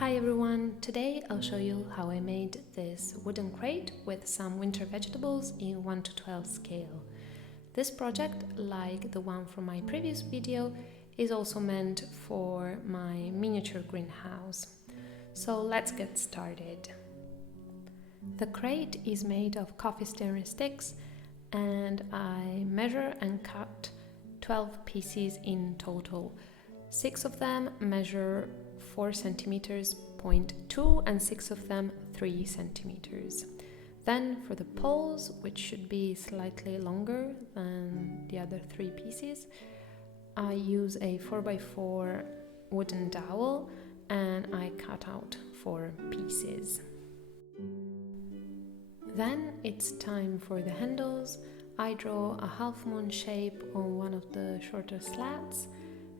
Hi everyone, today I'll show you how I made this wooden crate with some winter vegetables in 1:12 scale. This project, like the one from my previous video, is also meant for my miniature greenhouse. So let's get started. The crate is made of coffee stirring sticks and I measure and cut 12 pieces in total. 6 of them measure 4 centimeters, 0.2, and 6 of them 3 centimeters. Then for the poles, which should be slightly longer than the other 3 pieces, I use a 4x4 wooden dowel and I cut out 4 pieces. Then it's time for the handles. I draw a half moon shape on one of the shorter slats,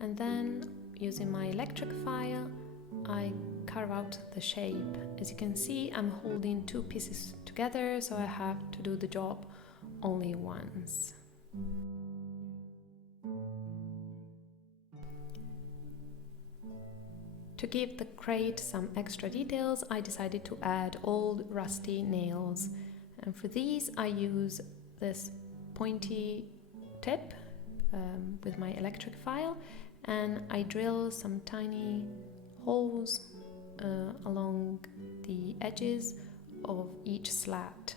and then using my electric file I carve out the shape. As you can see, I'm holding 2 pieces together, so I have to do the job only once. To give the crate some extra details, I decided to add old rusty nails, and for these I use this pointy tip with my electric file, and I drill some tiny holes along the edges of each slat.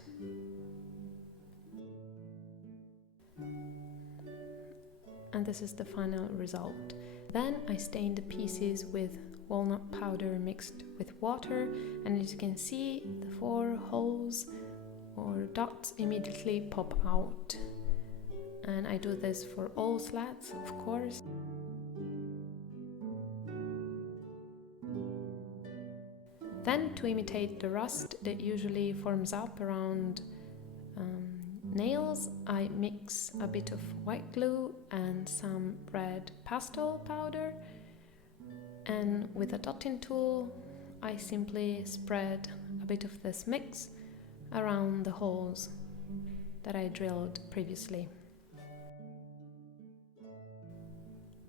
And this is the final result. Then I stain the pieces with walnut powder mixed with water, and as you can see, the 4 holes or dots immediately pop out. And I do this for all slats, of course. Then, to imitate the rust that usually forms up around nails, I mix a bit of white glue and some red pastel powder, and with a dotting tool I simply spread a bit of this mix around the holes that I drilled previously.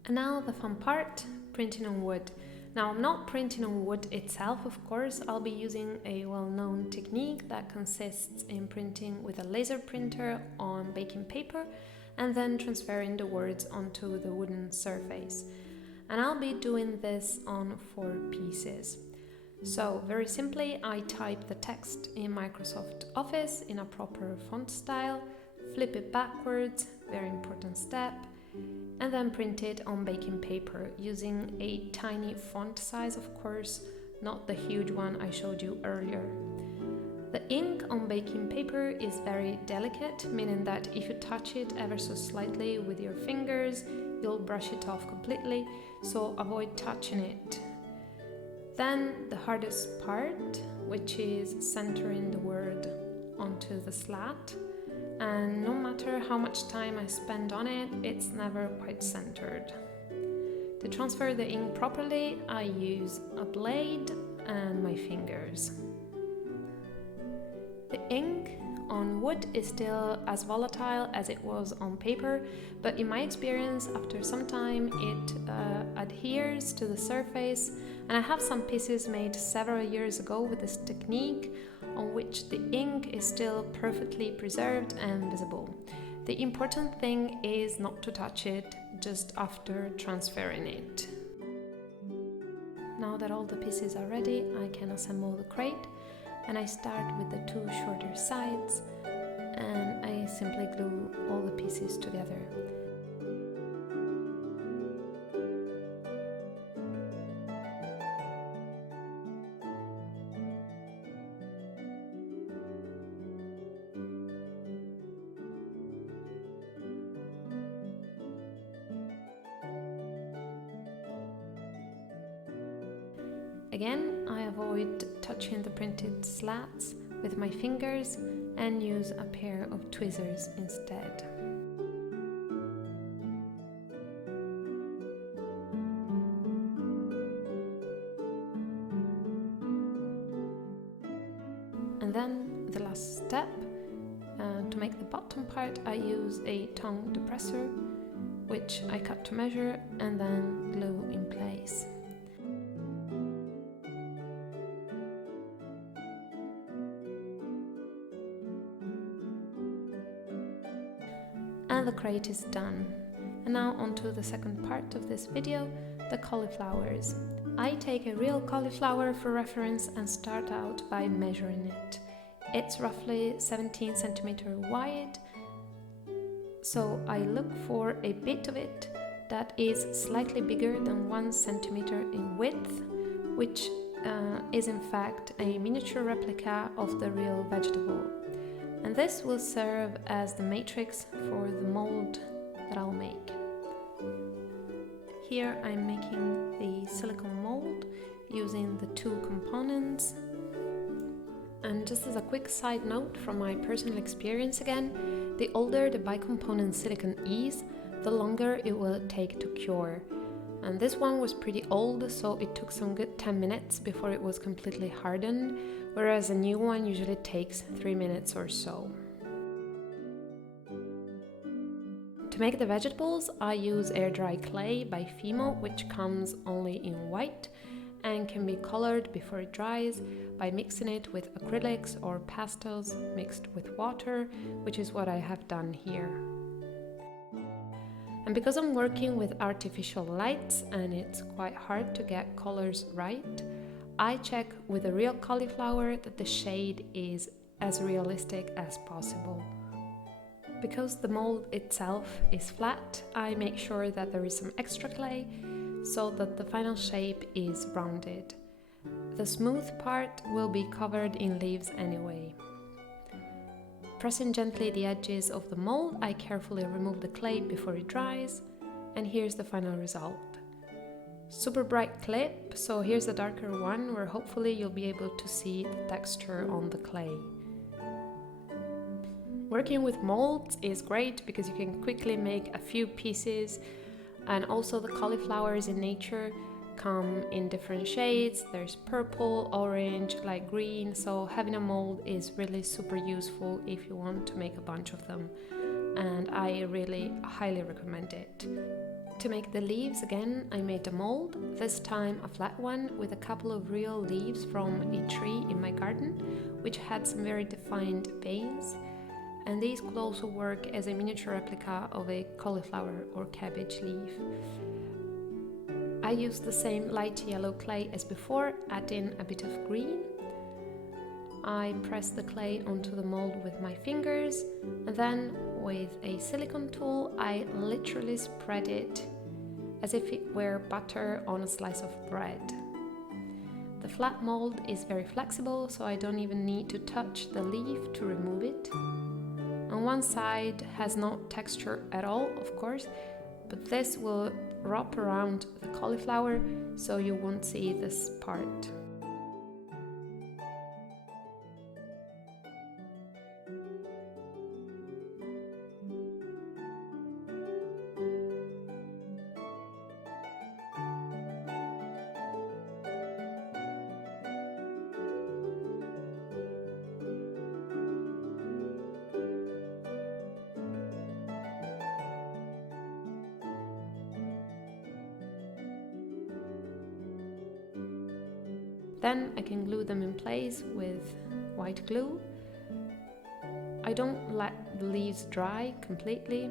And now the fun part, printing on wood. Now, I'm not printing on wood itself, of course. I'll be using a well-known technique that consists in printing with a laser printer on baking paper and then transferring the words onto the wooden surface. And I'll be doing this on 4 pieces. So, very simply, I type the text in Microsoft Office in a proper font style, flip it backwards, very important step, and then print it on baking paper using a tiny font size, of course, not the huge one I showed you earlier. The ink on baking paper is very delicate, meaning that if you touch it ever so slightly with your fingers, you'll brush it off completely, so avoid touching it. Then the hardest part, which is centering the word onto the slat. And no matter how much time I spend on it, it's never quite centered. To transfer the ink properly, I use a blade and my fingers. The ink on wood is still as volatile as it was on paper, but in my experience, after some time it adheres to the surface, and I have some pieces made several years ago with this technique on which the ink is still perfectly preserved and visible. The important thing is not to touch it just after transferring it. Now that all the pieces are ready, I can assemble the crate, and I start with the 2 shorter sides and I simply glue all the pieces together. Again, I avoid touching the printed slats with my fingers and use a pair of tweezers instead. And then the last step, to make the bottom part, I use a tongue depressor, which I cut to measure and then glue in place. And the crate is done. And now onto the second part of this video, the cauliflowers. I take a real cauliflower for reference and start out by measuring it. It's roughly 17 centimeters wide, so I look for a bit of it that is slightly bigger than 1 centimeter in width, which is in fact a miniature replica of the real vegetable. And this will serve as the matrix for the mold that I'll make. Here I'm making the silicone mold using the 2 components. And just as a quick side note from my personal experience again, the older the bicomponent silicone is, the longer it will take to cure. And this one was pretty old, so it took some good 10 minutes before it was completely hardened, whereas a new one usually takes 3 minutes or so. To make the vegetables, I use air dry clay by Fimo, which comes only in white and can be colored before it dries by mixing it with acrylics or pastels mixed with water, which is what I have done here. And because I'm working with artificial lights and it's quite hard to get colors right, I check with a real cauliflower that the shade is as realistic as possible. Because the mold itself is flat, I make sure that there is some extra clay so that the final shape is rounded. The smooth part will be covered in leaves anyway. Pressing gently the edges of the mold, I carefully remove the clay before it dries, and here's the final result. Super bright clip, so here's the darker one where hopefully you'll be able to see the texture on the clay. Working with molds is great because you can quickly make a few pieces, and also the cauliflowers in nature come in different shades. There's purple, orange, light green, so having a mold is really super useful if you want to make a bunch of them, and I really highly recommend it. To make the leaves again, I made a mold, this time a flat one with a couple of real leaves from a tree in my garden, which had some very defined veins. And these could also work as a miniature replica of a cauliflower or cabbage leaf. I used the same light yellow clay as before, adding a bit of green. I press the clay onto the mold with my fingers, and then with a silicone tool I literally spread it as if it were butter on a slice of bread. The flat mold is very flexible, so I don't even need to touch the leaf to remove it. On one side has no texture at all, of course, but this will wrap around the cauliflower so you won't see this part. Then I can glue them in place with white glue. I don't let the leaves dry completely.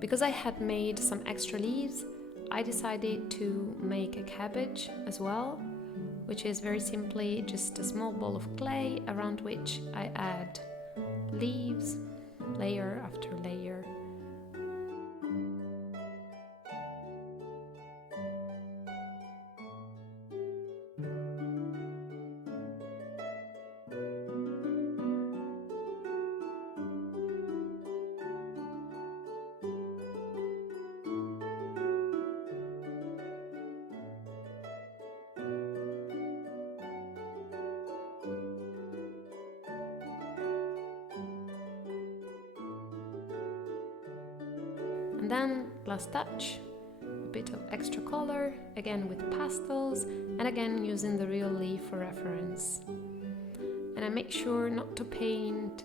Because I had made some extra leaves, I decided to make a cabbage as well, which is very simply just a small ball of clay around which I add leaves, layer after layer. And then, last touch, a bit of extra color, again with pastels, and again using the real leaf for reference. And I make sure not to paint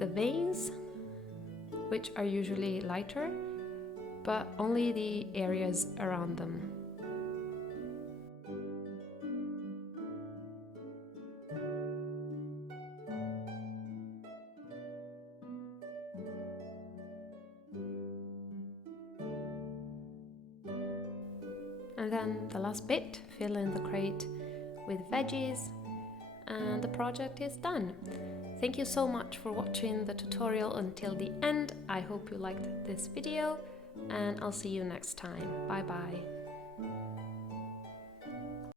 the veins, which are usually lighter, but only the areas around them. And then the last bit, fill in the crate with veggies, and the project is done. Thank you so much for watching the tutorial until the end. I hope you liked this video, and I'll see you next time. Bye bye.